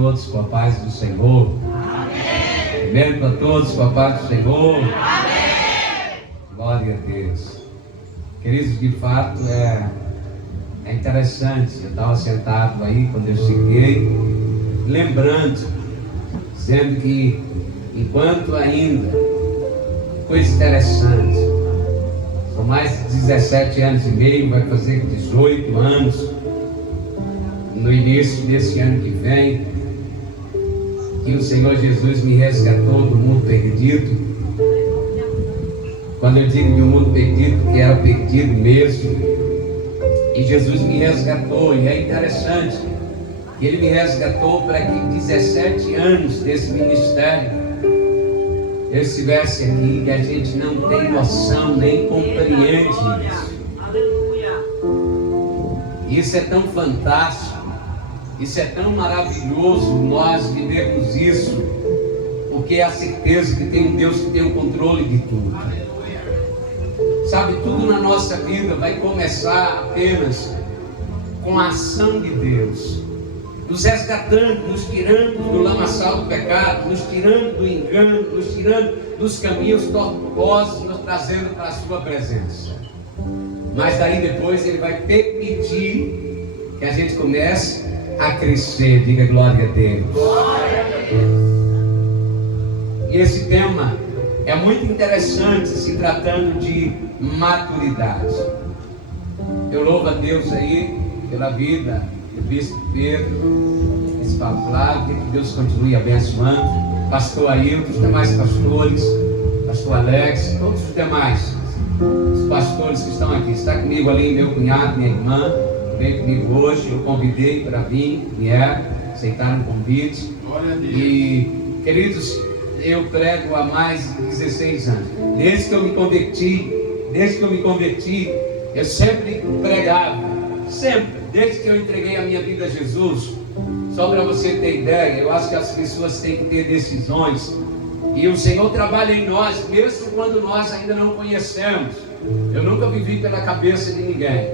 todos com a paz do Senhor. Amém. Cumprimento a todos com a paz do Senhor. Amém. Glória a Deus. Queridos, de fato é interessante. Eu estava sentado aí quando eu cheguei, lembrando, dizendo que enquanto ainda, coisa interessante, são mais de 17 anos e meio, vai fazer 18 anos, no início desse ano que vem, que o Senhor Jesus me resgatou do mundo perdido. Quando eu digo de um mundo perdido, que era perdido mesmo, e Jesus me resgatou. E é interessante que Ele me resgatou para que 17 anos desse ministério eu estivesse aqui, e a gente não tem noção, nem compreende isso. Isso é tão fantástico, isso é tão maravilhoso nós vivermos isso, porque é a certeza que tem um Deus que tem o controle de tudo. Sabe, tudo na nossa vida vai começar apenas com a ação de Deus, nos resgatando, nos tirando do lamaçal do pecado, nos tirando do engano, nos tirando dos caminhos tortuosos, nos trazendo para a sua presença. Mas daí depois Ele vai permitir que a gente comece a crescer. Diga glória a Deus. Glória a Deus. E esse tema é muito interessante, se tratando de maturidade. Eu louvo a Deus aí pela vida do Bispo Pedro, Bispo Flávio, que Deus continue abençoando, Pastor Ailton, os demais pastores, Pastor Alex, todos os demais, os pastores que estão aqui. Está comigo ali meu cunhado, minha irmã, veio comigo hoje, eu convidei para vir, vieram, aceitaram o convite. E, queridos, eu prego há mais de 16 anos. Desde que eu me converti, eu sempre pregava, sempre, desde que eu entreguei a minha vida a Jesus. Só para você ter ideia, eu acho que as pessoas têm que ter decisões, e o Senhor trabalha em nós, mesmo quando nós ainda não conhecemos. Eu nunca vivi pela cabeça de ninguém,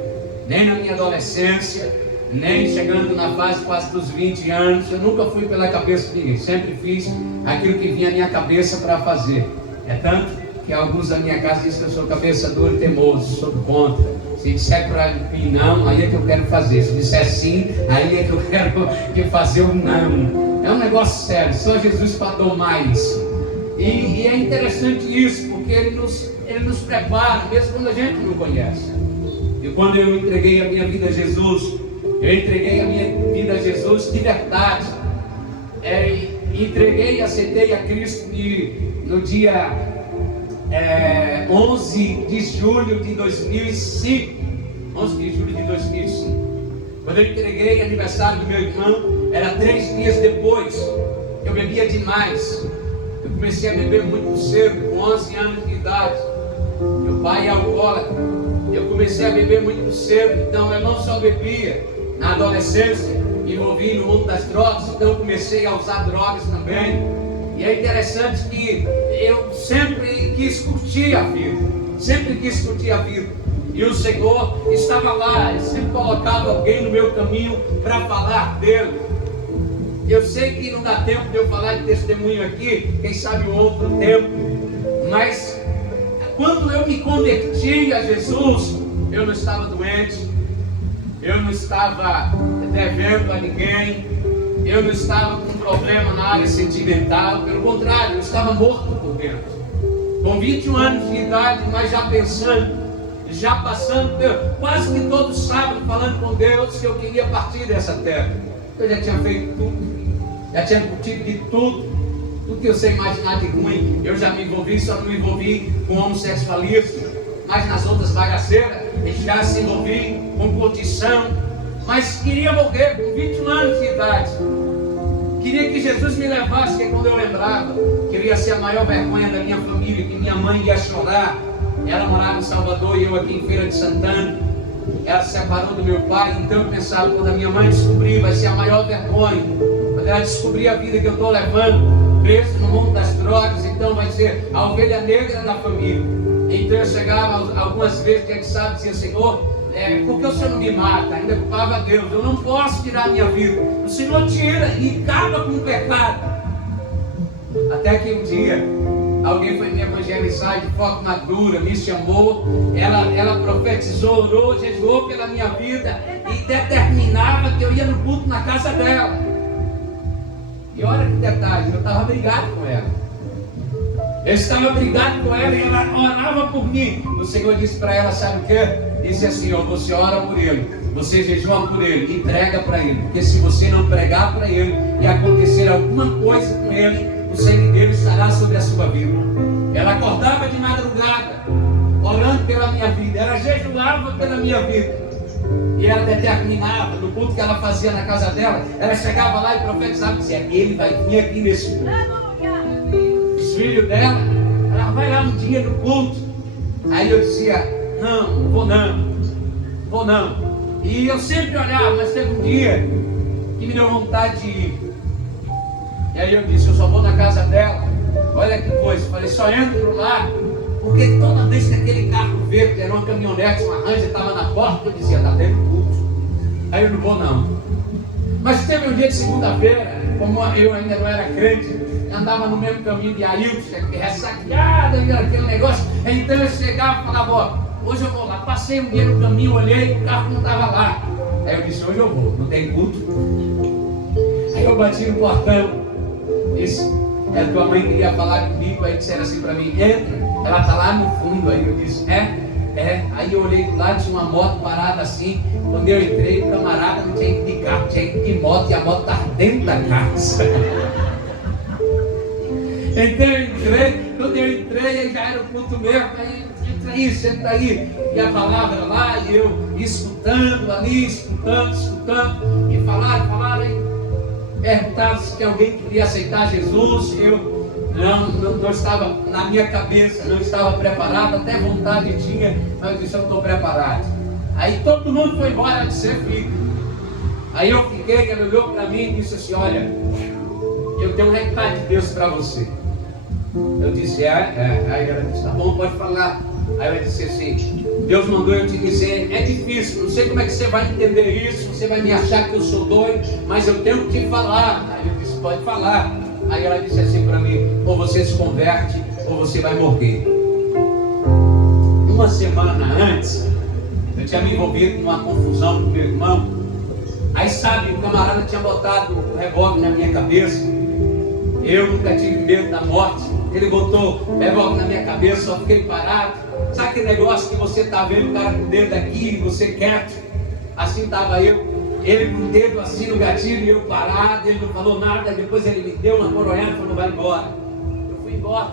nem na minha adolescência, nem chegando na fase quase dos 20 anos, eu nunca fui pela cabeça de ninguém, sempre fiz aquilo que vinha à minha cabeça para fazer. É tanto que alguns da minha casa dizem que eu sou cabeça dura e teimoso, sou contra. Se disser para mim não, aí é que eu quero fazer. Se disser sim, aí é que eu quero fazer o não. É um negócio sério, só Jesus para domar isso. E é interessante isso, porque Ele nos prepara, mesmo quando a gente não conhece. E quando eu entreguei a minha vida a Jesus, eu entreguei a minha vida a Jesus de verdade. Entreguei e aceitei a Cristo no dia 11 de julho de 2005. 11 de julho de 2005. Quando eu entreguei, aniversário do meu irmão, era 3 dias depois. Eu bebia demais. Eu comecei a beber muito cedo, com 11 anos de idade. Meu pai é alcoólatra. Eu comecei a beber muito cedo, então eu não só bebia. Na adolescência, me envolvi no mundo das drogas, então comecei a usar drogas também. E é interessante que eu sempre quis curtir a vida, E o Senhor estava lá, Ele sempre colocava alguém no meu caminho para falar dele. Eu sei que não dá tempo de eu falar de testemunho aqui, quem sabe um outro tempo. Mas quando eu me converti a Jesus, eu não estava doente, eu não estava devendo a ninguém, eu não estava com problema na área sentimental, pelo contrário, eu estava morto por dentro. Com 21 anos de idade, mas já pensando, já passando, quase que todo sábado falando com Deus que eu queria partir dessa terra. Eu já tinha feito tudo, já tinha curtido de tudo que eu sei imaginar de ruim. Eu já me envolvi, só não me envolvi com homossexualismo, mas nas outras bagaceiras, já se envolvi com curtição, mas queria morrer com 21 anos de idade. Queria que Jesus me levasse, que quando eu lembrava, queria ser a maior vergonha da minha família, que minha mãe ia chorar. Ela morava em Salvador e eu aqui em Feira de Santana. Ela se separou do meu pai, então eu pensava, quando a minha mãe descobrir, vai ser a maior vergonha. Quando ela descobrir a vida que eu estou levando, preso no mundo das drogas, então vai ser a ovelha negra da família. Então eu chegava algumas vezes, quem sabe, dizia: Senhor, porque o Senhor não me mata? Ainda culpava a Deus. Eu não posso tirar a minha vida. O Senhor tira e acaba com o pecado. Até que um dia alguém foi me evangelizar de forma madura, me chamou, ela profetizou, orou, jejuou pela minha vida e determinava que eu ia no culto na casa dela. E olha que detalhe, eu estava brigado com ela. Eu estava brigado com ela e ela orava por mim. O Senhor disse para ela, sabe o que? Disse assim, você ora por ele, você jejua por ele e prega para ele. Porque se você não pregar para ele e acontecer alguma coisa com ele, o sangue dele estará sobre a sua vida. Ela acordava de madrugada, orando pela minha vida. Ela jejuava pela minha vida. E ela determinava, no culto que ela fazia na casa dela, ela chegava lá e profetizava e dizia, ele vai vir aqui nesse culto. Os filhos dela, ela vai lá um dia no culto. Aí eu dizia, não vou não. E eu sempre olhava, mas teve um dia que me deu vontade de ir. E aí eu disse, eu só vou na casa dela. Olha que coisa, falei, só entro lá, porque toda vez que aquele carro verde, era uma caminhonete, uma Ranger, estava na porta, eu dizia, está tendo culto. Aí eu não vou não. Mas teve um dia de segunda-feira, como eu ainda não era crente, andava no mesmo caminho de Ailton, ressaqueada, aquele negócio. Então eu chegava e falava, ó, hoje eu vou lá. Passei um dia no caminho, olhei, o carro não estava lá. Aí eu disse, hoje eu vou, não tem culto. Aí eu bati no portão. Disse, tua mãe queria falar comigo, aí disseram assim para mim, entra, ela está lá no fundo. Aí eu disse, aí eu olhei do lado, tinha uma moto parada assim. Quando eu entrei, o camarada não tinha que de carro, tinha que de moto, e a moto estava dentro da casa. Então eu entrei, quando eu entrei, aí já era o culto mesmo, aí senta aí, e a palavra lá, e eu escutando ali, escutando, e falaram, aí perguntaram se alguém queria aceitar Jesus. Eu não estava na minha cabeça, não estava preparado, até vontade tinha, mas eu disse, eu estou preparado. Aí todo mundo foi embora de ser filho. Aí eu fiquei, ele olhou para mim e disse assim, olha, eu tenho um recado de Deus para você. Eu disse, aí ela disse, tá bom, pode falar. Aí ela disse assim, Deus mandou eu te dizer, é difícil, não sei como é que você vai entender isso, você vai me achar que eu sou doido, mas eu tenho que te falar. Aí eu disse, pode falar. Aí ela disse assim para mim, ou você se converte, ou você vai morrer. Uma semana antes, eu tinha me envolvido numa confusão com meu irmão. Aí sabe, o camarada tinha botado o revólver na minha cabeça. Eu nunca tive medo da morte. Ele botou o revólver na minha cabeça, só fiquei parado. Sabe aquele negócio que você está vendo o cara com o dedo aqui e você quieto? Assim estava eu. Ele com o dedo assim no gatilho e eu parado. Ele não falou nada. Depois ele me deu uma coronhada e falou, vai embora. Eu fui embora.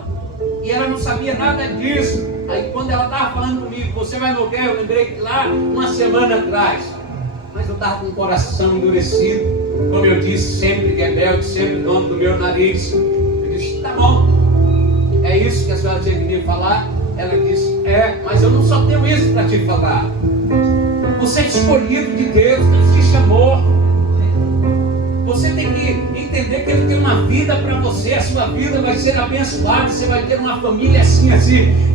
E ela não sabia nada disso. Aí quando ela estava falando comigo, você vai morrer, eu lembrei que lá uma semana atrás. Mas eu estava com o coração endurecido. Como eu disse, sempre rebelde, sempre dono do meu nariz. Eu disse, tá bom. É isso que a senhora tinha que me falar? Ela disse, mas eu não só tenho isso para te falar. Você é escolhido de Deus, Deus te chamou. Você tem que entender que Ele tem uma vida para você. A sua vida vai ser abençoada, você vai ter uma família assim.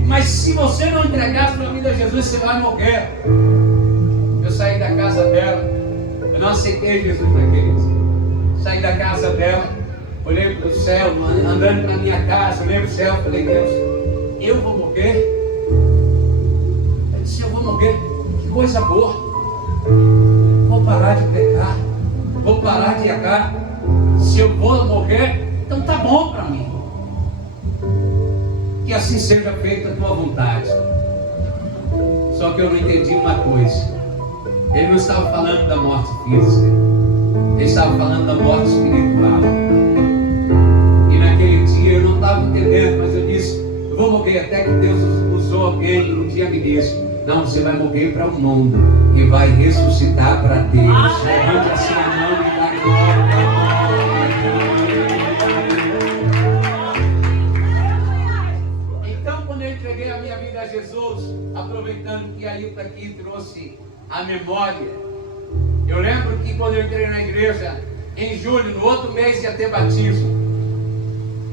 Mas se você não entregar a sua vida a Jesus, você vai morrer. Eu saí da casa dela, eu não aceitei Jesus naquele dia. Saí da casa dela, olhei para o céu, andando para a minha casa, olhei para o céu, falei, Deus, eu vou morrer? Eu disse, eu vou morrer, que coisa boa. Vou parar de pecar, vou parar de errar. Se eu vou morrer, então tá bom para mim. Que assim seja feita a tua vontade. Só que eu não entendi uma coisa. Ele não estava falando da morte física, ele estava falando da morte espiritual. E naquele dia eu não estava entendendo, mas eu disse, eu vou morrer. Até que Deus usou alguém e um dia me disse, não, você vai morrer para o mundo e vai ressuscitar para Deus. Levante assim a mão e dá glória. Então, quando eu entreguei a minha vida a Jesus, aproveitando que a Ailton aqui trouxe a memória, eu lembro que quando eu entrei na igreja, em julho, no outro mês ia ter batismo.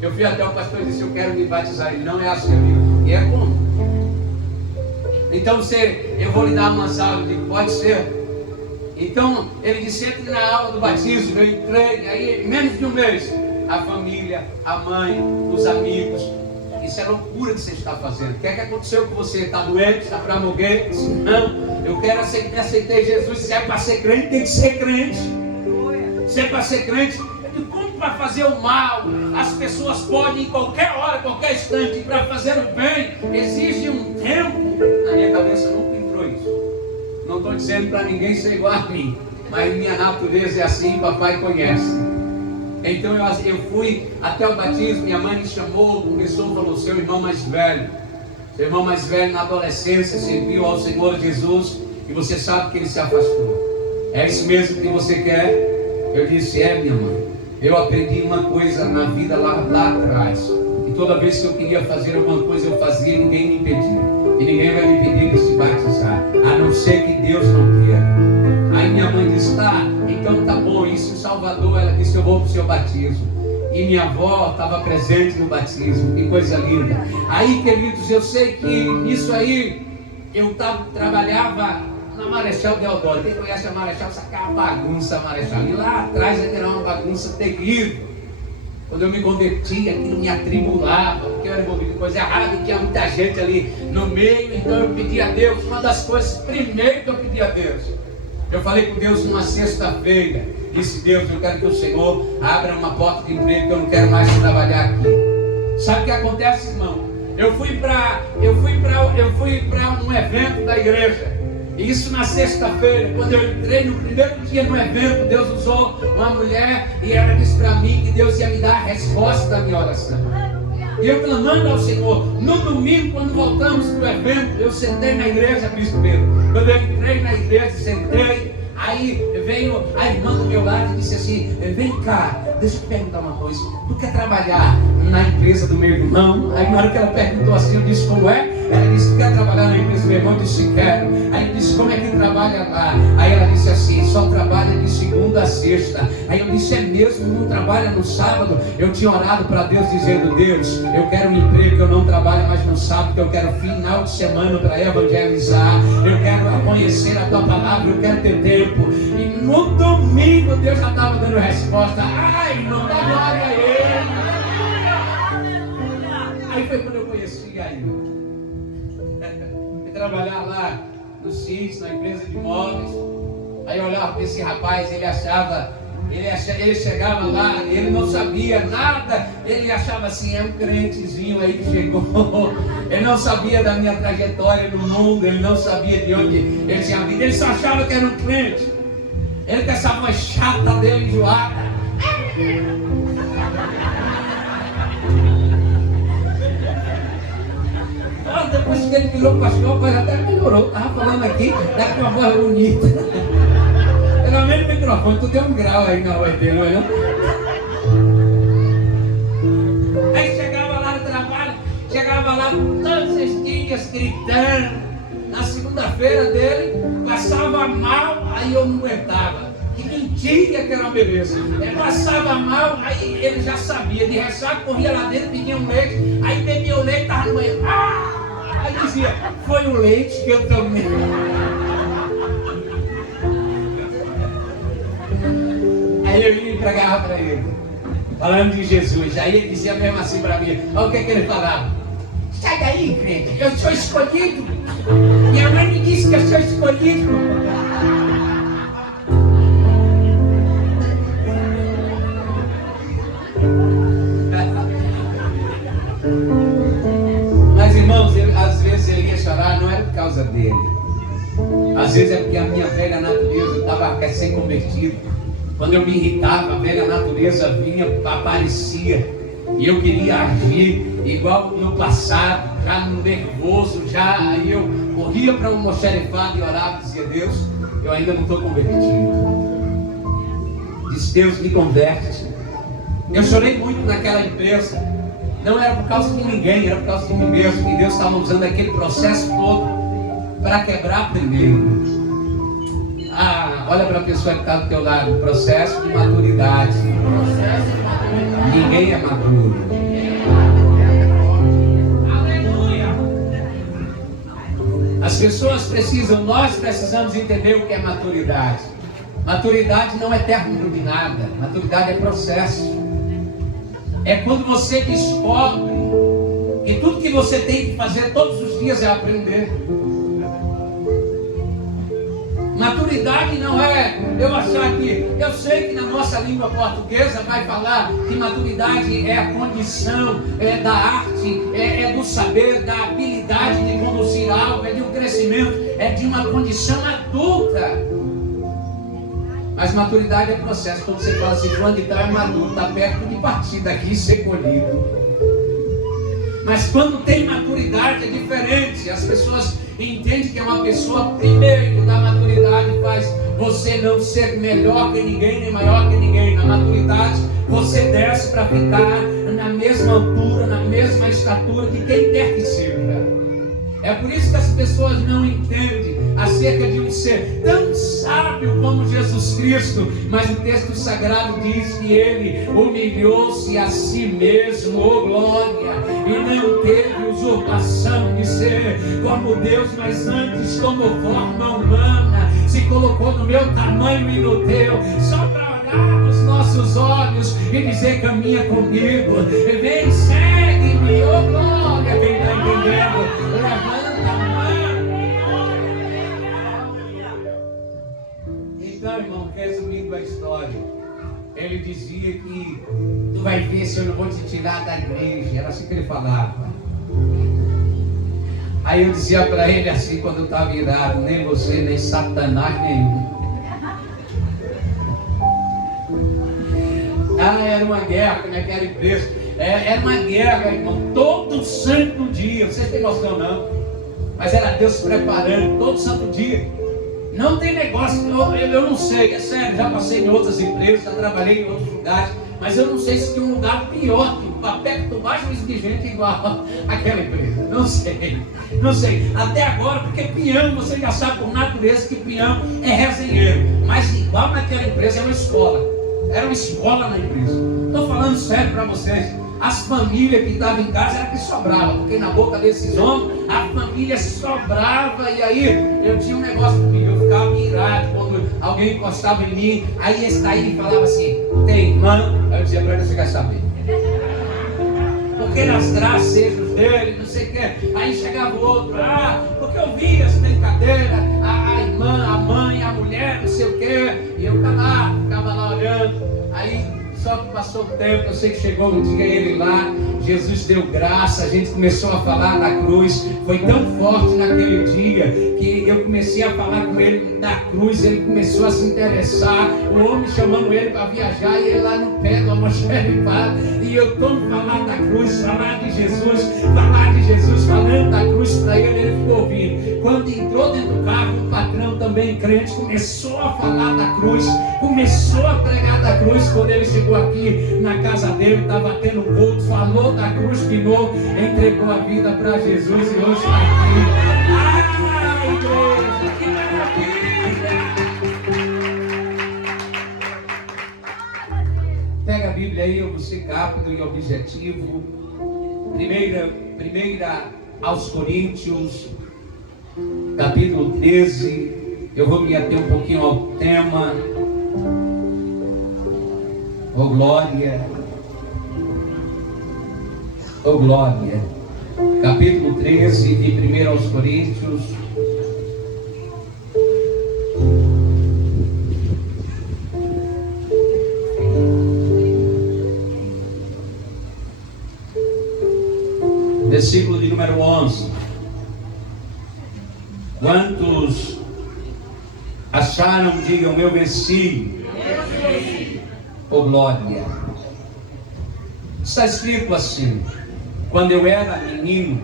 Eu fui até o pastor e disse, eu quero me batizar. Ele, não é assim, amigo. E é como? Então eu vou lhe dar umas aulas. Eu digo, pode ser. Então ele disse, entre na aula do batismo. Eu entrei, aí em menos de um mês, a família, a mãe, os amigos. Isso é loucura que você está fazendo. O que é que aconteceu com você? Está doente? Está para morrer? Não, eu quero aceitei Jesus. Se é para ser crente, tem que ser crente. Se é para ser crente, como para fazer o mal? As pessoas podem em qualquer hora, qualquer instante, para fazer o bem, exige um tempo. Na minha cabeça nunca entrou isso. Não estou dizendo para ninguém ser igual a mim, mas minha natureza é assim, papai conhece. Então eu fui até o batismo, minha mãe me chamou, começou, falou, seu irmão mais velho na adolescência serviu ao Senhor Jesus e você sabe que ele se afastou. É isso mesmo que você quer? Eu disse, minha mãe, eu aprendi uma coisa na vida lá atrás, e toda vez que eu queria fazer alguma coisa eu fazia e ninguém me impedia, e ninguém vai me impedir de se batizar, a não ser que Deus não queira. Aí minha mãe disse, então tá bom, isso em Salvador, ela disse, eu vou para o seu batismo. E minha avó estava presente no batismo, que coisa linda. Aí, queridos, eu sei que isso aí, eu trabalhava na Marechal Deodoro. Quem conhece a Marechal sabe que é uma bagunça, a Marechal. E lá atrás era uma bagunça terrível. Quando eu me converti, aquilo me atribulava, porque eu era envolvido em coisa errada, e tinha muita gente ali no meio, então eu pedi a Deus, uma das coisas primeiro que eu pedi a Deus. Eu falei com Deus numa sexta-feira, disse, Deus, eu quero que o Senhor abra uma porta de emprego, que eu não quero mais trabalhar aqui. Sabe o que acontece, irmão? Eu fui para um evento da igreja, e isso na sexta-feira, quando eu entrei no primeiro dia no evento, Deus usou uma mulher, e ela disse para mim que Deus ia me dar a resposta da minha oração. E eu clamando ao Senhor. No domingo, quando voltamos para o evento, eu sentei na igreja, Cristo Pedro. Quando eu entrei na igreja, sentei, aí veio a irmã do meu lado e disse assim, vem cá, deixa eu te perguntar uma coisa, tu quer trabalhar na empresa do meu irmão? Aí na hora que ela perguntou assim, eu disse, como é? Ela disse, tu quer trabalhar na empresa do meu irmão? Eu disse, quero. Aí eu disse, como é que trabalha lá? Aí ela disse assim, só trabalha de segunda a sexta. Aí eu disse, é mesmo? Não trabalha no sábado? Eu tinha orado para Deus dizendo, Deus, eu quero um emprego que eu não trabalho mais no sábado, que eu quero final de semana para evangelizar, eu quero conhecer a tua palavra, eu quero ter tempo. E no domingo Deus já estava dando resposta. Ai, não dá glória a Ele. Aí foi quando eu conheci a ele. Fui trabalhar lá no CIS, na empresa de imóveis. Aí eu olhava para esse rapaz, ele chegava lá, ele não sabia nada, ele achava assim, é um crentezinho aí que chegou. Ele não sabia da minha trajetória no mundo, ele não sabia de onde ele tinha vindo, ele só achava que era um crente. Ele com essa voz chata dele, enjoada. Depois que ele virou pastor, a coisa até melhorou. Estava falando aqui, dá com uma voz bonita. Pelo menos o microfone, tu deu um grau aí na voz dele, não é não? Aí chegava lá no trabalho, chegava lá todos os dias gritando. Na segunda-feira dele, passava mal, aí eu não aguentava. Que mentira que era uma beleza. Ele passava mal, aí ele já sabia. De ressaca, corria lá dentro, pedia um leite. Aí bebia o leite, estava no banheiro. Aí dizia, foi o leite que eu tomei. Aí eu ia entregar para ele, falando de Jesus. Aí ele dizia mesmo assim para mim, olha o que ele falava. Sai daí, crente, eu sou escolhido. Minha mãe me disse que eu sou escolhido. Mas irmãos, às vezes ele ia chorar, não era por causa dele. Às vezes é porque a minha velha natureza estava recém-convertida. Quando eu me irritava, a velha natureza vinha, aparecia. E eu queria agir igual no passado, já no nervoso, já. Aí eu corria para um almoxarifado e orava e dizia, Deus, eu ainda não estou convertido. Diz, Deus, me converte. Eu chorei muito naquela empresa. Não era por causa de ninguém, era por causa de mim mesmo. E Deus estava usando aquele processo todo para quebrar primeiro. Olha para a pessoa que está do teu lado. Processo de maturidade. Ninguém é maduro. Aleluia. As Nós precisamos entender o que é maturidade. Maturidade não é término de nada. Maturidade é processo. É quando você descobre que tudo que você tem que fazer todos os dias é aprender. Maturidade não é eu achar que... Eu sei que na nossa língua portuguesa vai falar que maturidade é a condição da arte, é do saber, da habilidade de conduzir algo, é de um crescimento, é de uma condição adulta. Mas maturidade é processo. Quando você fala assim, quando está é maduro, está perto de partir daqui e ser colhido. Mas quando tem maturidade é diferente. As pessoas entendem que é uma pessoa, primeiro, da maturidade faz você não ser melhor que ninguém, nem maior que ninguém. Na maturidade, você desce para ficar na mesma altura, na mesma estatura de quem quer que seja. É por isso que as pessoas não entendem acerca de um ser tão sábio como Jesus Cristo, mas o texto sagrado diz que ele humilhou-se a si mesmo, oh glória, e não teve usurpação de ser como Deus, mas antes tomou forma humana, se colocou no meu tamanho e no teu, só para olhar nos nossos olhos e dizer: caminha comigo, vem, segue-me, oh glória. Quem está entendendo? Levanta a mão. Então, irmão, resumindo a história, ele dizia que tu vai ver se eu não vou te tirar da igreja. Era assim que ele falava. Aí eu dizia para ele assim, quando eu estava irado: nem você, nem Satanás nenhum. Era uma guerra naquela empresa. Era uma guerra, irmão, todo santo dia. Vocês têm noção não? Mas era Deus preparando todo santo dia. Não tem negócio, eu não sei, é sério, já passei em outras empresas, já trabalhei em outros lugares, mas eu não sei se tem um lugar pior, que aperto mais um exigente igual àquela empresa. Não sei, até agora, porque peão, você já sabe por natureza que peão é resenheiro, mas igual naquela empresa é uma escola, era uma escola na empresa. Estou falando sério para vocês. As famílias que estavam em casa era que sobrava, porque na boca desses homens a família sobrava. E aí eu tinha um negócio comigo, eu ficava irado quando alguém encostava em mim. Aí esse daí falava assim: tem irmão? Aí eu dizia para ele: você quer saber? Porque nas gracejos dele, não sei o que. Aí chegava o outro: porque eu vi essa brincadeira, a irmã, a mãe, a mulher, não sei o que. E eu ficava lá olhando. Aí só que passou o tempo, eu sei que chegou um dia ele lá, Jesus deu graça, a gente começou a falar da cruz. Foi tão forte naquele dia que eu comecei a falar com ele da cruz. Ele começou a se interessar, o homem chamando ele para viajar, e ele lá no pé do almoxarifado. E eu todo falar da cruz, falar de Jesus, falando da cruz para ele. Ele ficou ouvindo. Quando entrou dentro do carro, o patrão também crente começou a falar da cruz, começou a pregar da cruz. Quando ele chegou aqui na casa dele, estava tendo culto, falou da cruz de novo, entregou a vida para Jesus e hoje está aqui. Ai, igreja, que maravilha! Pega a Bíblia aí, eu vou ser rápido e objetivo. Primeira aos Coríntios, capítulo 13. Eu vou me ater um pouquinho ao tema. Oh glória, oh glória. Capítulo 13 de 1 aos Coríntios. Versículo de número 11. Quantos acharam, digam: eu venci. Oh glória. Está escrito assim: quando eu era menino,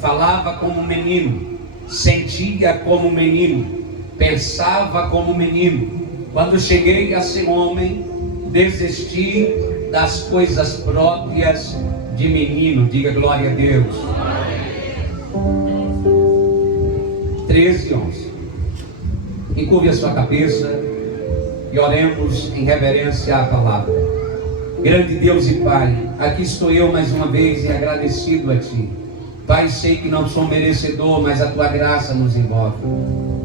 falava como menino, sentia como menino, pensava como menino. Quando cheguei a ser homem, desisti das coisas próprias de menino. Diga glória a Deus. 13, 11. Encurve a sua cabeça e oremos em reverência à palavra. Grande Deus e Pai, aqui estou eu mais uma vez e agradecido a Ti. Pai, sei que não sou merecedor, mas a Tua graça nos envolve.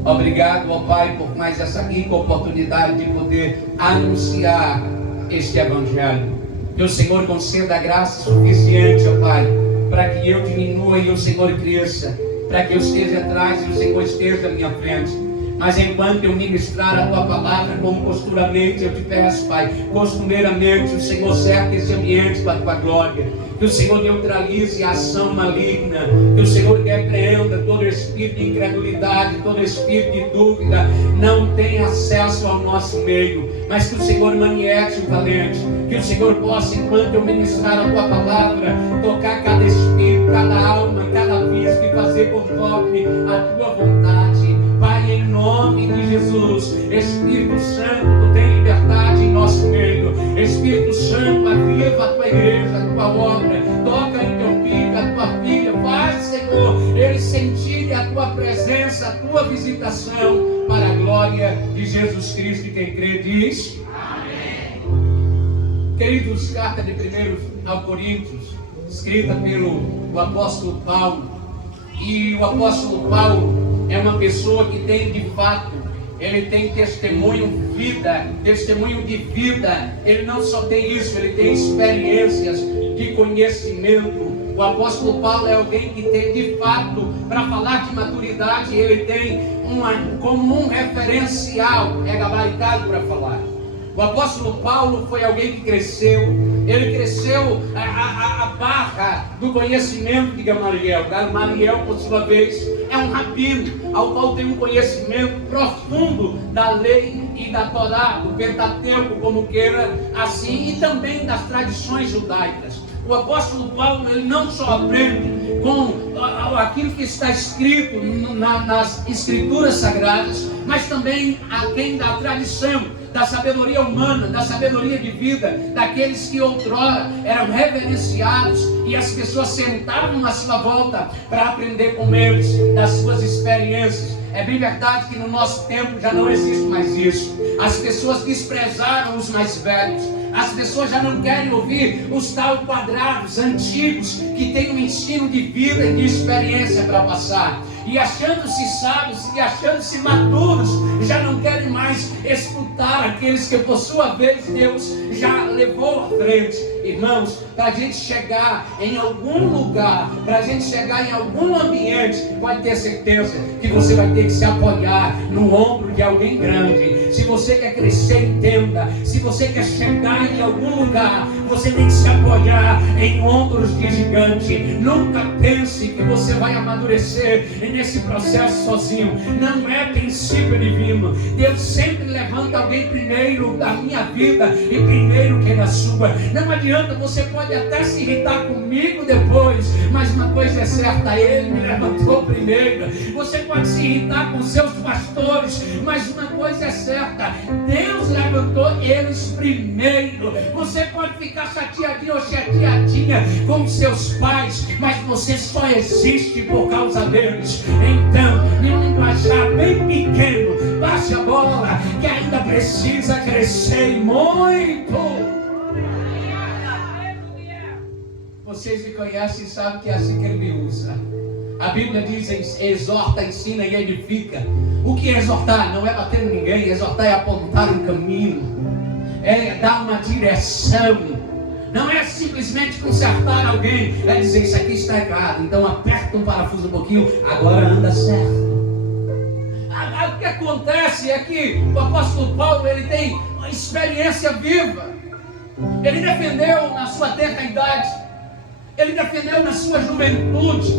Obrigado, ó Pai, por mais essa rica oportunidade de poder anunciar este Evangelho. Que o Senhor conceda a graça suficiente, ó Pai, para que eu diminua e o Senhor cresça, para que eu esteja atrás e o Senhor esteja à minha frente. Mas enquanto eu ministrar a Tua palavra, como costuramente eu te peço, Pai, costumeiramente o Senhor cerca esse ambiente com a Tua glória. Que o Senhor neutralize a ação maligna, que o Senhor repreenda todo espírito de incredulidade, todo espírito de dúvida, não tem acesso ao nosso meio, mas que o Senhor maniete o valente, que o Senhor possa, enquanto eu ministrar a Tua palavra, tocar cada espírito, cada alma, cada vista e fazer conforme a Tua vontade. Pai, em nome de Jesus, Espírito Santo, Tu tem liberdade em nosso meio. Espírito Santo, aviva a Tua igreja, a Tua obra, toca em Teu filho, a Tua filha, faz, Senhor, eles sentirem a Tua presença, a Tua visitação, para a glória de Jesus Cristo. E quem crê diz amém. Queridos, carta de 1 ao Coríntios, escrita pelo apóstolo Paulo, e o apóstolo Paulo é uma pessoa que tem de fato, ele tem testemunho de vida. Ele não só tem isso, ele tem experiências de conhecimento. O apóstolo Paulo é alguém que tem de fato, para falar de maturidade, ele tem como um referencial, é gabaritado para falar. O apóstolo Paulo foi alguém que cresceu, ele cresceu a barra do conhecimento de Gamaliel. Gamaliel, por sua vez, é um rabino, ao qual tem um conhecimento profundo da lei e da Torá, do Pentateuco, como queira assim, e também das tradições judaicas. O apóstolo Paulo, ele não só aprende com aquilo que está escrito nas escrituras sagradas, mas também aquém da tradição, da sabedoria humana, da sabedoria de vida, daqueles que outrora eram reverenciados e as pessoas sentavam à sua volta para aprender com eles das suas experiências. É bem verdade que no nosso tempo já não existe mais isso. As pessoas desprezaram os mais velhos. As pessoas já não querem ouvir os tal quadrados antigos que têm um ensino de vida e de experiência para passar. E achando-se sábios e achando-se maduros, já não querem mais escutar aqueles que por sua vez Deus já levou à frente. Irmãos, para a gente chegar em algum lugar, para a gente chegar em algum ambiente, pode ter certeza que você vai ter que se apoiar no ombro de alguém grande. Se você quer crescer, entenda. Se você quer chegar em algum lugar, você tem que se apoiar em ombros de gigante. Nunca pense que você vai amadurecer nesse processo sozinho. Não é princípio divino. Deus sempre levanta alguém primeiro da minha vida e primeiro que na sua. Não adianta, você pode até se irritar comigo depois, mas uma coisa é certa, Ele me levantou primeiro. Você pode se irritar com seus pastores, mas uma coisa é certa, Deus levantou eles primeiro. Você pode ficar chateadinho ou chateadinha com seus pais, mas você só existe por causa deles. Então, em um linguajar bem pequeno, baixe a bola, que ainda precisa crescer muito. Vocês me conhecem e sabem que é assim que Ele me usa. A Bíblia diz: exorta, ensina e edifica. O que é exortar? Não é bater em ninguém. Exortar é apontar um caminho, é dar uma direção. Não é simplesmente consertar alguém, é dizer: isso aqui está errado, então aperta um parafuso um pouquinho, agora anda certo. O que acontece é que o apóstolo Paulo, ele tem uma experiência viva. Ele defendeu na sua tenra idade, ele defendeu na sua juventude,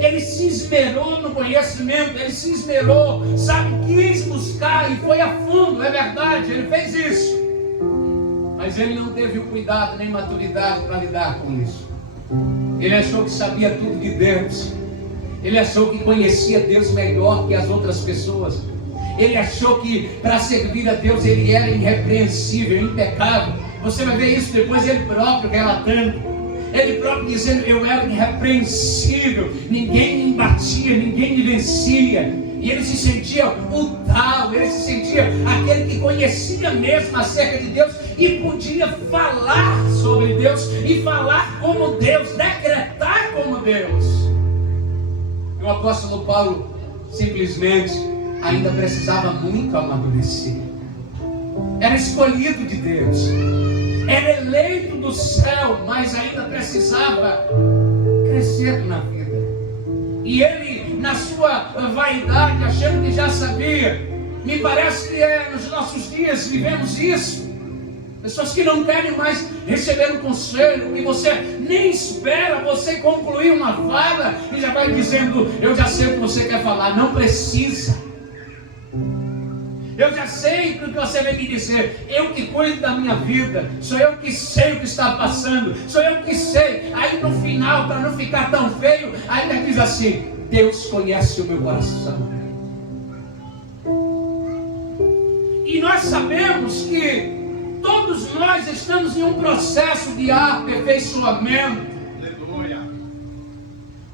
ele se esmerou no conhecimento, ele se esmerou, sabe, quis buscar e foi a fundo, é verdade, ele fez isso. Mas ele não teve o cuidado nem maturidade para lidar com isso. Ele achou que sabia tudo de Deus. Ele achou que conhecia Deus melhor que as outras pessoas. Ele achou que para servir a Deus ele era irrepreensível, impecável. Você vai ver isso depois ele próprio relatando. Ele próprio dizendo: eu era irrepreensível, ninguém me batia, ninguém me vencia. E ele se sentia o tal, ele se sentia aquele que conhecia mesmo acerca de Deus e podia falar sobre Deus e falar como Deus, decretar como Deus. O apóstolo Paulo simplesmente ainda precisava muito amadurecer. Era escolhido de Deus, era eleito do céu, mas ainda precisava crescer na vida. E ele, na sua vaidade, achando que já sabia, me parece que nos nossos dias vivemos isso. Pessoas que não querem mais receber um conselho, que você nem espera você concluir uma fala e já vai dizendo: eu já sei o que você quer falar. Não precisa. Eu já sei o que você vai me dizer. Eu que cuido da minha vida. Sou eu que sei o que está passando. Sou eu que sei. Aí no final, para não ficar tão feio, ainda diz assim: Deus conhece o meu coração. E nós sabemos que todos nós estamos em um processo de aperfeiçoamento. Aleluia.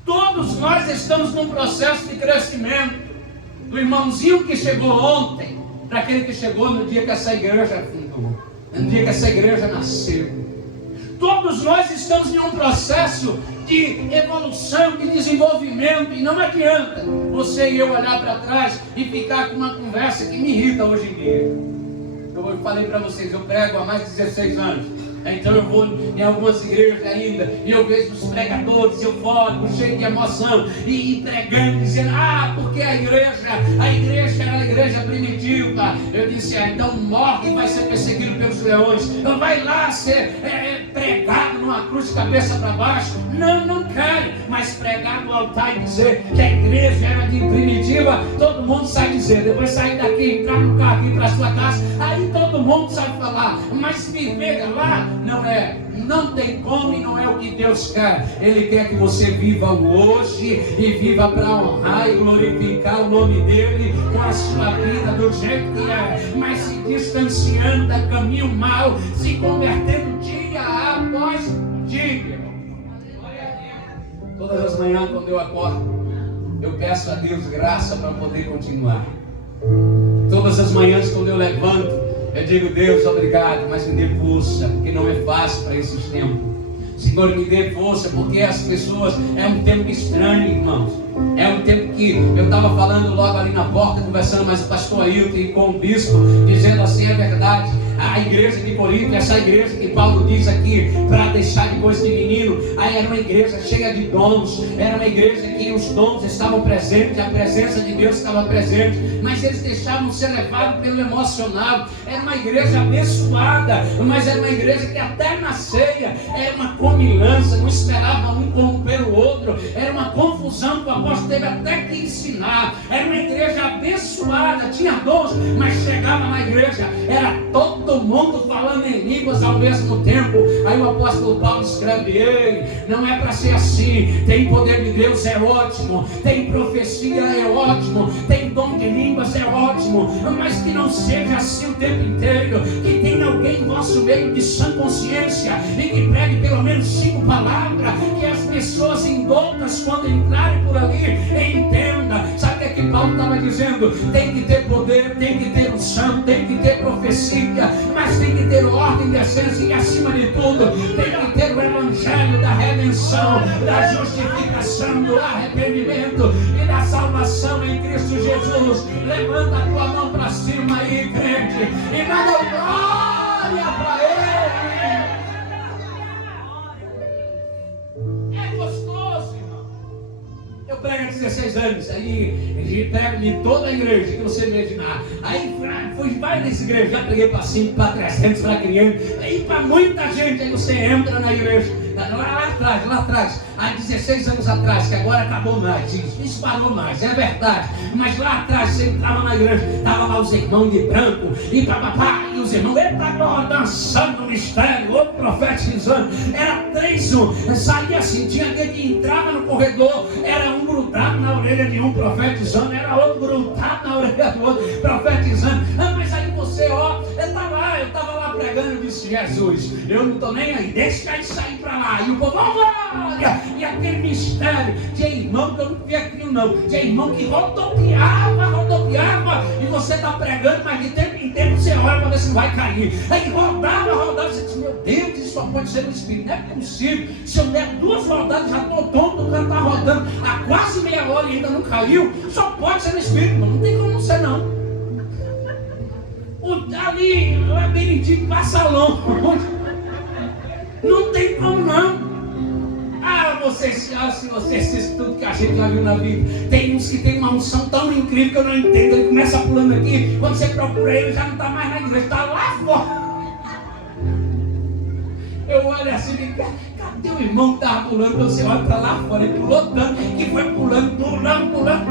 Todos nós estamos num processo de crescimento. Do irmãozinho que chegou ontem, para aquele que chegou no dia que essa igreja fundou, no dia que essa igreja nasceu. Todos nós estamos em um processo de evolução, de desenvolvimento, e não adianta você e eu olhar para trás e ficar com uma conversa que me irrita hoje em dia. Eu falei para vocês, eu prego há mais de 16 anos. Então eu vou em algumas igrejas ainda, e eu vejo os pregadores eufóricos, cheios de emoção, e pregando, dizendo: porque a igreja era a igreja primitiva. Eu disse: então morre e vai ser perseguido pelos leões. Então vai lá ser pregado numa cruz de cabeça para baixo. Não quero, mas pregar no altar e dizer que a igreja era de primitiva, todo mundo sabe dizer. Depois sair daqui, entrar no carro, ir para a sua casa, aí todo mundo sabe falar. Mas viver lá não tem como, e não é o que Deus quer. Ele quer que você viva o hoje e viva para honrar e glorificar o nome dele com a sua vida do jeito que é, mas se distanciando do caminho mau, se convertendo dia após dia. Todas as manhãs quando eu acordo, eu peço a Deus graça para poder continuar. Todas as manhãs quando eu levanto, eu digo: Deus, obrigado, mas me dê força, porque não é fácil para esses tempos. Senhor, me dê força, porque as pessoas, é um tempo estranho, irmãos. É um tempo que eu estava falando logo ali na porta, conversando mais com o pastor Ailton e com o bispo, dizendo assim: é verdade, a igreja de Corinto, essa igreja que Paulo diz aqui, para deixar de coisa de menino, aí era uma igreja cheia de dons, era uma igreja que os dons estavam presentes, a presença de Deus estava presente, mas eles deixavam ser levados pelo emocional. Era uma igreja abençoada, mas era uma igreja que até na ceia era uma comilança, não esperava um pelo outro, era uma confusão que o apóstolo teve até que ensinar. Era uma igreja abençoada, tinha dons, mas chegava na igreja, era todo mundo falando em línguas ao mesmo tempo. Aí o apóstolo Paulo escreve: ei, não é para ser assim. Tem poder de Deus, é ótimo. Tem profecia, é ótimo. Tem dom de línguas, é ótimo. Mas que não seja assim o tempo inteiro. Que tenha alguém em vosso meio de sã consciência e que pregue pelo menos 5 palavras, que as pessoas indoutas, quando entrarem por ali, entendam. Sabe o que é que Paulo estava dizendo? Tem que ter poder, tem que ter unção, tem que ter profecia, mas tem que ter ordem, decência, e acima de tudo tem que ter o evangelho da redenção, da justificação, do arrependimento e da salvação em Cristo Jesus. Levanta a tua mão para cima aí, crente, e manda glória para Ele. É gostoso, irmão. Eu prego há 16 anos, aí prego em toda a igreja que você imaginar. Aí fui várias igrejas, já preguei para 5, para 300, para 500, aí para muita gente. Aí você entra na igreja, lá atrás, há 16 anos atrás, que agora acabou mais, isso parou mais, é verdade. Mas lá atrás você entrava na igreja, estava lá os irmãos de branco, e papapá, e os irmãos, eita glória, dançando no mistério, outro profetizando. Era 3, saía assim, tinha aquele que entrava no corredor, era um grudado na orelha de um profetizando, era outro grudado na orelha do outro profetizando. Mas aí você, eu estava lá pregando, eu disse: Jesus, eu não estou nem aí, deixa ele sair para lá. E o povo, glória! E aquele mistério, tinha irmão que eu não vi aquilo não, tinha irmão que rodopiava, e você está pregando, mas de tempo em tempo você ora para ver se não vai cair. Aí rodava, você diz, meu Deus, isso só pode ser no Espírito. Não é possível. Se eu der 2 rodadas, já estou tonto, o cara está rodando há quase meia hora e ainda não caiu. Só pode ser no Espírito, não tem como não ser não. Ali, o labirintino passa longe. Não tem como não. Se você assiste tudo que a gente já viu na vida, tem uns que tem uma unção tão incrível que eu não entendo. Ele começa pulando aqui, quando você procura ele, já não está mais na igreja, está lá fora. Eu olho assim e digo, cadê o irmão que estava pulando? Você olha para lá fora, ele pulou tanto que foi pulando,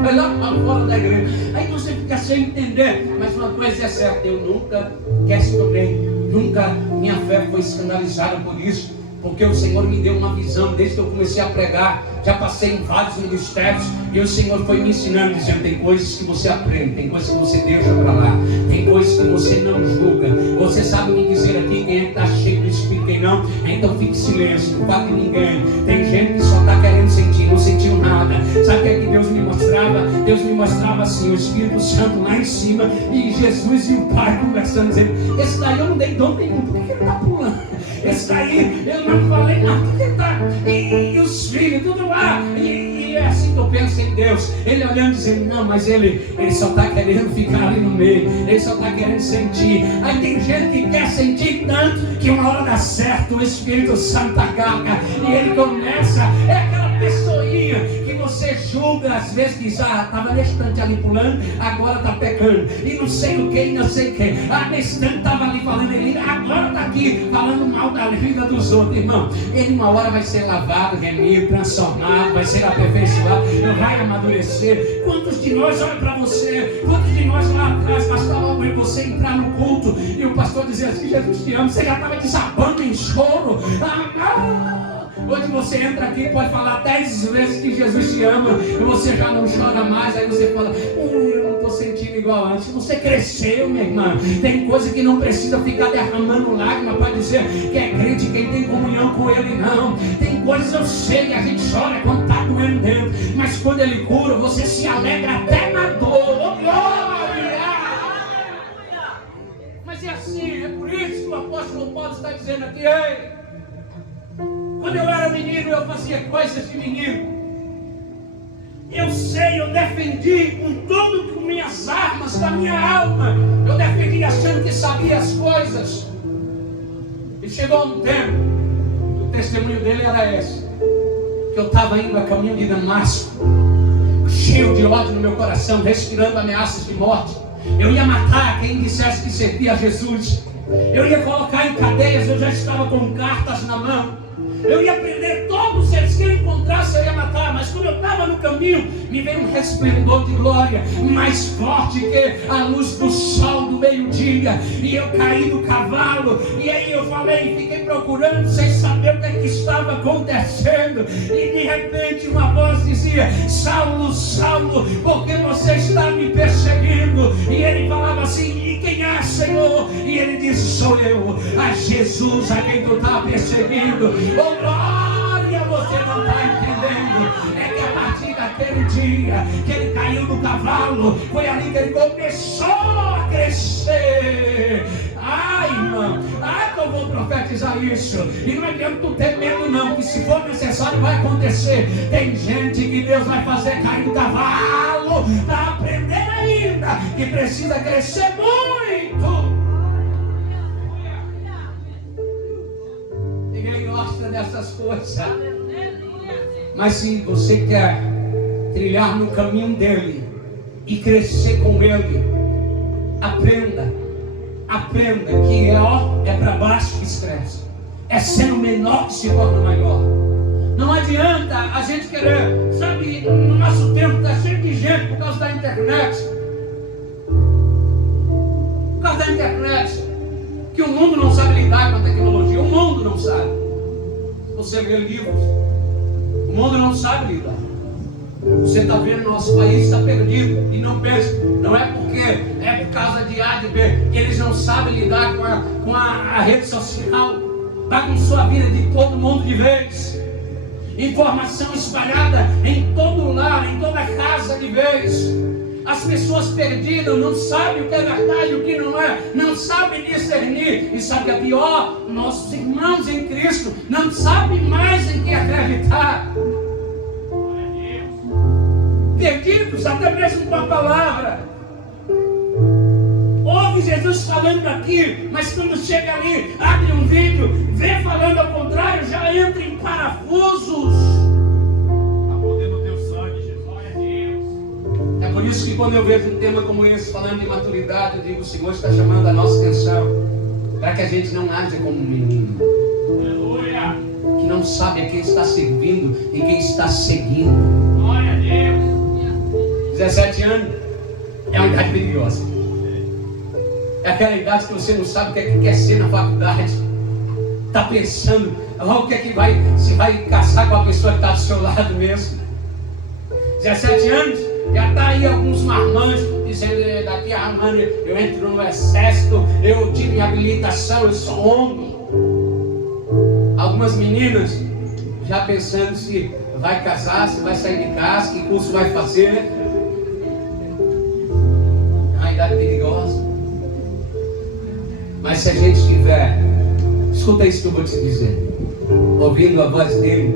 vai lá para fora da igreja. Aí você fica sem entender. Mas uma coisa é certa, eu nunca questionei, nunca minha fé foi escandalizada por isso. Porque o Senhor me deu uma visão desde que eu comecei a pregar. Já passei em vários ministérios e o Senhor foi me ensinando, dizendo, tem coisas que você aprende, tem coisas que você deixa para lá, tem coisas que você não julga. Você sabe me dizer aqui quem é que está cheio do Espírito, quem não? Então fique em silêncio, não fale de ninguém. Tem gente que só está querendo sentir, não sentiu nada. Sabe o que é que Deus me mostrava? Deus me mostrava assim, o Espírito Santo lá em cima e Jesus e o Pai conversando, dizendo, esse daí eu não dei dom nenhum, por que ele está pulando? Esse daí eu não falei nada, por que ele está? E os filhos, tudo lá. E é assim que eu penso em Deus. Ele olhando dizendo, não, mas ele só está querendo ficar ali no meio. Ele só está querendo sentir. Aí tem gente que quer sentir tanto que uma hora dá certo, o Espírito Santo agarra e ele começa, é aquela pessoinha que você julga, às vezes diz, estava nesse instante ali pulando, agora está pecando, e não sei o que, e não sei o que, nesse instante estava ali falando em língua, agora está aqui falando mal da vida dos outros. Irmão, ele uma hora vai ser lavado, remido, transformado, vai ser aperfeiçoado, vai amadurecer. Quantos de nós, olha para você, quantos de nós lá atrás, bastava você entrar no culto e o pastor dizia assim, Jesus te ama, você já estava desabando em choro. Hoje você entra aqui e pode falar 10 vezes que Jesus te ama e você já não chora mais. Aí você fala, eu não estou sentindo igual antes. Você cresceu, minha irmã. Tem coisa que não precisa ficar derramando lágrimas para dizer que é crente, quem tem comunhão com Ele, não. Tem coisas, eu sei, que a gente chora quando está doendo dentro, mas quando Ele cura, você se alegra até na dor. Oh, glória! Mas é assim, é por isso que o apóstolo Paulo está dizendo aqui, ei, quando eu era menino, eu fazia coisas de menino. Eu sei, eu defendi com tudo, com minhas armas, da minha alma. Eu defendi achando que sabia as coisas. E chegou um tempo, o testemunho dele era esse, que eu estava indo a caminho de Damasco, cheio de ódio no meu coração, respirando ameaças de morte. Eu ia matar quem dissesse que servia a Jesus. Eu ia colocar em cadeias, eu já estava com cartas na mão. Eu ia prender todos eles que eu encontrasse, eu ia matar. Mas quando eu estava no caminho, me veio um resplendor de glória mais forte que a luz do sol do meio-dia. E eu caí do cavalo. E aí eu falei, fiquei procurando sem saber o que é que estava acontecendo. E de repente uma voz dizia, Saulo, Saulo, por que você está me perseguindo? E ele falava assim, e quem é, Senhor? E ele disse, sou eu, a Jesus a quem tu está perseguindo. Oh, glória, você não está entendendo. É que a partir daquele dia que ele caiu do cavalo, foi ali que ele começou a crescer. Ai, irmão, que eu vou profetizar isso. E não adianta tu ter medo não, que se for necessário vai acontecer. Tem gente que Deus vai fazer cair do cavalo para aprender ainda, que precisa crescer muito. Ninguém gosta dessas coisas. Mas se você quer trilhar no caminho dele e crescer com ele, aprenda que é para baixo que se cresce, é sendo menor que se torna maior. Não adianta a gente querer, sabe, no nosso tempo está cheio de gente por causa da internet. Por causa da internet, que o mundo não sabe lidar com a tecnologia, o mundo não sabe. Você lê livros, o mundo não sabe lidar. Você está vendo, nosso país está perdido. E não pense, não é porque é por causa de A, de B, que eles não sabem lidar com a rede social. Está com sua vida de todo mundo de vez. Informação espalhada em todo lar, em toda casa de vez. As pessoas perdidas não sabem o que é verdade e o que não é, não sabem discernir. E sabe o que é pior? Nossos irmãos em Cristo não sabem mais em que acreditar. Perdidos até mesmo com a palavra. Ouve Jesus falando aqui, mas quando chega ali, abre um vídeo, vê falando ao contrário, já entra em parafusos. Está podendo teu sangue, Jesus. Glória a Deus. É por isso que quando eu vejo um tema como esse, falando de maturidade, eu digo, o Senhor está chamando a nossa atenção, para que a gente não haja como um menino. Aleluia. Que não sabe a quem está servindo e quem está seguindo. Glória a Deus. 17 anos é uma idade perigosa. É aquela idade que você não sabe o que é que quer ser na faculdade. Está pensando, o que é que vai, se vai casar com a pessoa que está do seu lado mesmo. 17 anos, já está aí alguns marmanjos dizendo, daqui a um ano eu entro no exército, eu tive minha habilitação, eu sou homem. Algumas meninas já pensando se vai casar, se vai sair de casa, que curso vai fazer. É uma idade perigosa. Mas se a gente estiver, escuta isso que eu vou te dizer, ouvindo a voz dele,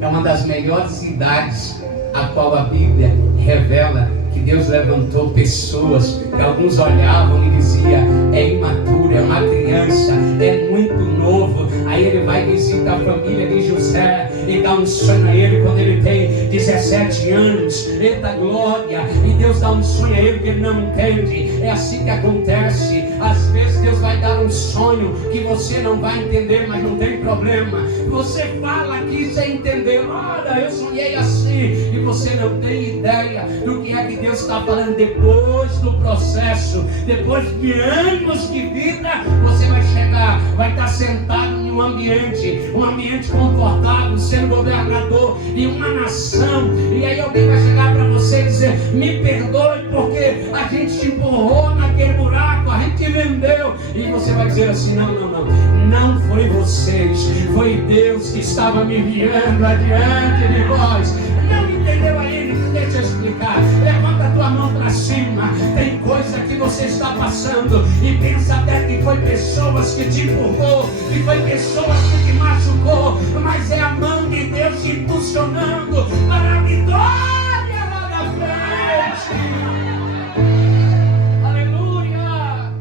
é uma das melhores idades a qual a Bíblia revela que Deus levantou pessoas que alguns olhavam e diziam, é imaturo, é uma criança, é muito novo. Aí ele vai visitar a família de José e dá um sonho a ele quando ele tem 17 anos. Eita glória! E Deus dá um sonho a ele que ele não entende. É assim que acontece. Às vezes Deus vai dar um sonho que você não vai entender, mas não tem problema. Você fala aqui sem entender. Olha, eu sonhei assim. E você não tem ideia do que é que Deus está falando depois do processo. Depois de anos de vida, você vai chegar, vai estar sentado em um ambiente confortável, sendo governador de uma nação. E aí alguém vai chegar para você e dizer, me perdoe porque a gente te empurrou naquele buraco, a gente te vendeu. E você vai dizer assim, não foi vocês, foi Deus que estava me enviando adiante de vós. Não entendeu ainda? Deixa eu explicar. Levanta a tua mão para cima. Tem coisa que você está passando e pensa até que foi pessoas que te empurrou, que foi pessoas que te machucou, mas é a mão de Deus te impulsionando para a vitória lá na frente. Aleluia!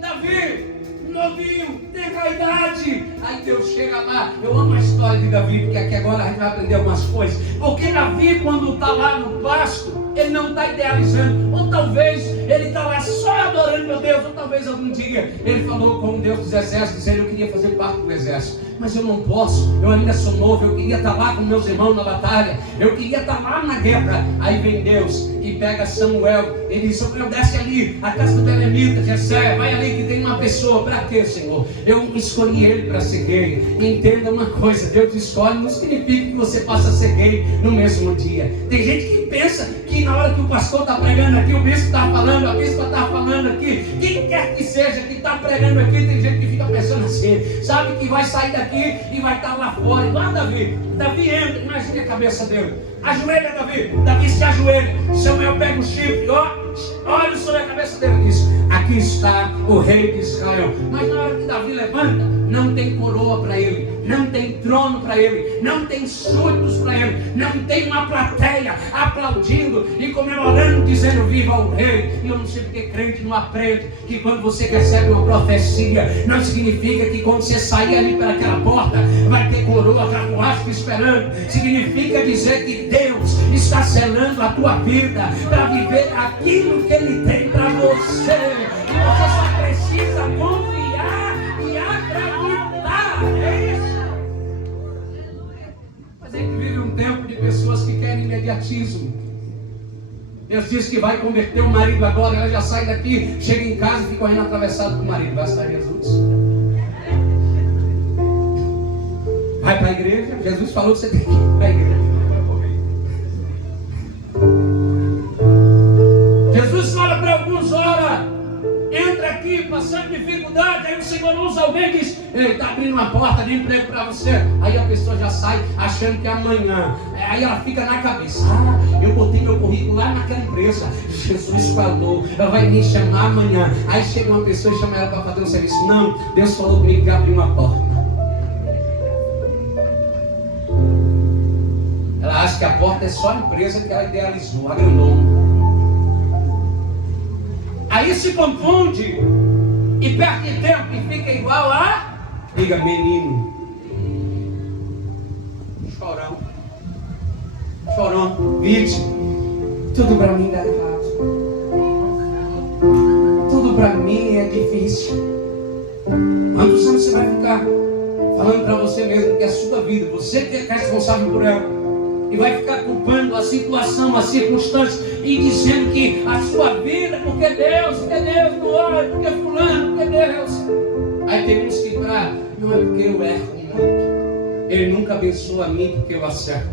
Davi, novinho, tem a idade. Aí Deus chega lá. Eu amo a história de Davi, porque aqui agora a gente vai aprender algumas coisas. Porque Davi, quando está lá no pasto, ele não está idealizando. Ou talvez ele está lá só adorando meu Deus. Ou talvez algum dia ele falou com o Deus dos exércitos, dizendo, eu queria fazer parte do exército, mas eu não posso, eu ainda sou novo, eu queria estar lá com meus irmãos na batalha, eu queria estar lá na guerra. Aí vem Deus e pega Samuel, ele diz, Samuel, desce ali, a casa do Belemita, Jessé, vai ali que tem uma pessoa. Para quê, Senhor? Eu escolhi ele para ser gay. Entenda uma coisa, Deus escolhe não significa que você passa a ser gay no mesmo dia. Tem gente que pensa que na hora que o pastor está pregando aqui, o bispo está falando, a bispa está falando aqui, quem quer que seja que está pregando aqui, tem gente que fica pensando assim, sabe que vai sair daqui e vai estar lá fora. Igual Davi entra, imagine a cabeça dele, ajoelha Davi se ajoelha, Samuel pega o chifre, olha sobre a cabeça dele e diz, aqui está o rei de Israel. Mas na hora que Davi levanta, não tem coroa para ele, não tem trono para ele, não tem súditos para ele, não tem uma plateia aplaudindo e comemorando, dizendo viva o rei. E eu não sei porque crente não aprende que quando você recebe uma profecia, não significa que quando você sair ali para aquela porta vai ter coroa, carruagem esperando. Significa dizer que Deus está selando a tua vida para viver aquilo que Ele tem para você. E você só precisa confiar e acreditar. É isso. Mas a gente vive um tempo de pessoas que querem imediatismo. Deus diz que vai converter o marido agora, ela já sai daqui, chega em casa e fica correndo atravessado com o marido. Vai estar Jesus. Vai para a igreja. Jesus falou que você tem que ir para a igreja. Jesus fala para alguns, ora, entra aqui aqui passando dificuldade, aí o Senhor usa alguém e diz: Ei, está abrindo uma porta de emprego para você. Aí a pessoa já sai achando que é amanhã. Aí ela fica na cabeça: eu botei meu currículo lá naquela empresa, Jesus falou, ela vai me chamar amanhã. Aí chega uma pessoa e chama ela para fazer um serviço. Não, Deus falou comigo que abriu uma porta. Ela acha que a porta é só a empresa que ela idealizou, agrandou. Aí se confunde e perde tempo e fica igual a, diga, menino, chorão, vítima. Tudo para mim dá errado, tudo para mim é difícil. Quantos anos você vai ficar falando para você mesmo que é a sua vida, você que é responsável por ela, e vai ficar culpando a situação, a circunstância, e dizendo que a sua vida, porque Deus, não olha, porque fulano, porque Deus. Aí tem uns que não é porque eu erro muito. Ele nunca abençoa a mim porque eu acerto.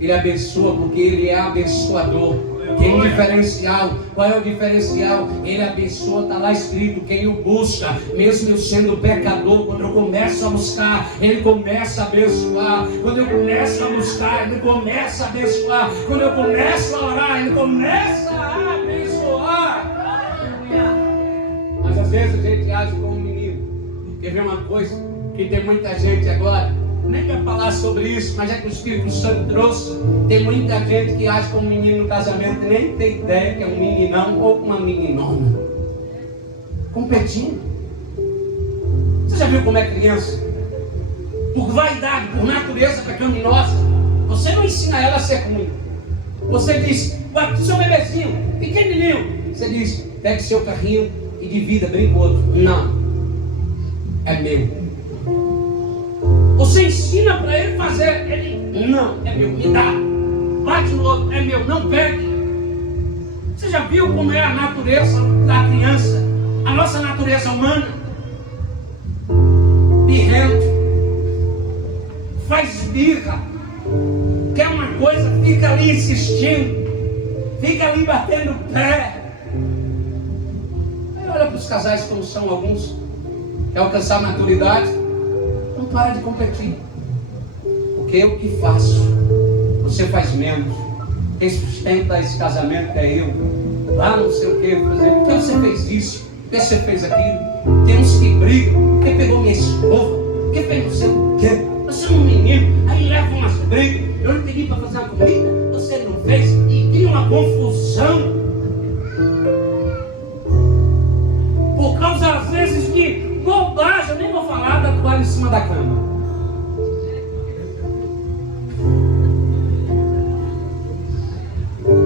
Ele abençoa porque Ele é abençoador. Tem um diferencial. Qual é o diferencial? Ele abençoa, está lá escrito, quem o busca, mesmo eu sendo pecador, quando eu começo a buscar, Ele começa a abençoar. Quando eu começo a buscar, Ele começa a abençoar. Quando eu começo a orar, Ele começa a abençoar. Mas às vezes a gente age como um menino. Quer ver uma coisa? Que tem muita gente agora, nem vai falar sobre isso, mas é que o Espírito Santo trouxe. Tem muita gente que age como menino no casamento, nem tem ideia que é um meninão ou uma meninona, competindo. Você já viu como é criança? Por vaidade, por natureza pecaminosa, você não ensina ela a ser ruim. Você diz: seu bebezinho, pequenininho, você diz: pegue seu carrinho e divida bem com o outro. Não, é meu. Você ensina para ele fazer, ele: não, é meu, me dá. Bate no outro: é meu, não pegue. Você já viu como é a natureza da criança? A nossa natureza humana? Birrento, faz birra, quer uma coisa, fica ali insistindo, fica ali batendo o pé. Aí olha para os casais como são alguns, quer alcançar maturidade. Não para de competir. Porque eu que faço, você faz menos. Quem sustenta esse casamento é eu. Lá não sei o que fazer. Por que você fez isso? Por que você fez aquilo? Tem uns que brigam. Por que pegou minha escova? Por que fez não sei o que? Você é um menino. Aí leva umas brigas. Eu lhe pedi para fazer uma comida, você não fez. E cria uma confusão. Por causa às vezes de bobagem. Eu nem vou falar da toalha em cima da cama.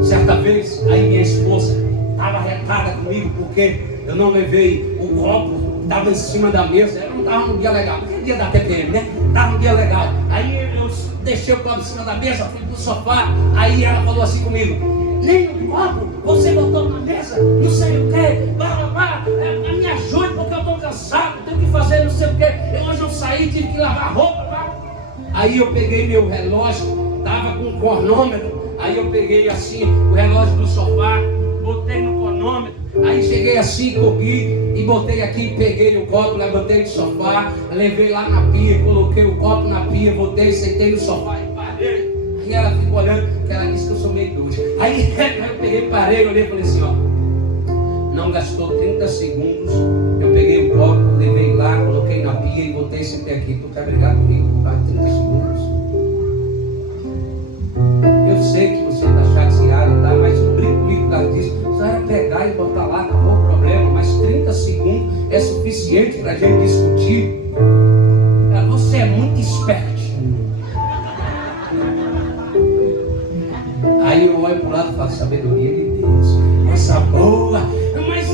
Certa vez, aí minha esposa estava retada comigo porque eu não levei o copo, estava em cima da mesa. Ela não estava num dia legal, porque é dia da TPM, né? Estava num dia legal. Aí eu deixei o copo em cima da mesa, fui pro sofá. Aí ela falou assim comigo: nem o copo você botou na mesa, não sei o que, me ajude porque eu estou cansado, tenho que fazer não sei o que. Hoje eu saí, tive que lavar roupa. Aí eu peguei meu relógio, estava com um cronômetro. Aí eu peguei assim o relógio do sofá, botei no cronômetro. Aí cheguei assim, corri e botei aqui, peguei o copo, levantei do sofá, levei lá na pia, coloquei o copo na pia, botei, sentei no sofá e parei. Aí ela ficou olhando, porque ela disse que eu sou meio doido. Aí eu peguei, parei, olhei e falei assim: ó, não gastou 30 segundos, eu peguei o copo, levei lá, coloquei na pia e botei, sentei aqui. Tu quer brigar comigo por 30 segundos? Eu sei que você está chateado, tá? Mas não briga comigo por causa disso. Só era pegar e botar lá, acabou o problema. Mas 30 segundos é suficiente para a gente discutir. Você é muito esperto. Aí eu olho para o lado e falo: sabedoria de Deus, essa boa. Mas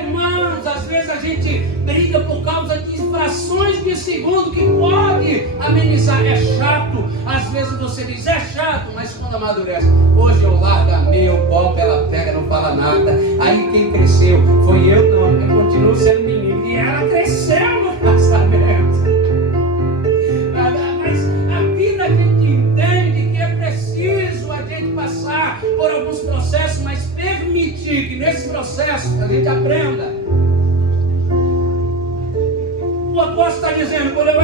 irmãos, às vezes a gente briga por causa de frações de segundo que pode amenizar. É chato, às vezes você diz: é chato, mas quando amadurece, hoje eu largamei o copo, ela pega, não fala nada. Aí quem cresceu foi eu, não, eu continuo sendo menino. E ela cresceu no casamento. Mas a vida a gente entende que é preciso a gente passar por alguns processos, mas permitir que nesse processo a gente aprenda. dizendo, quando eu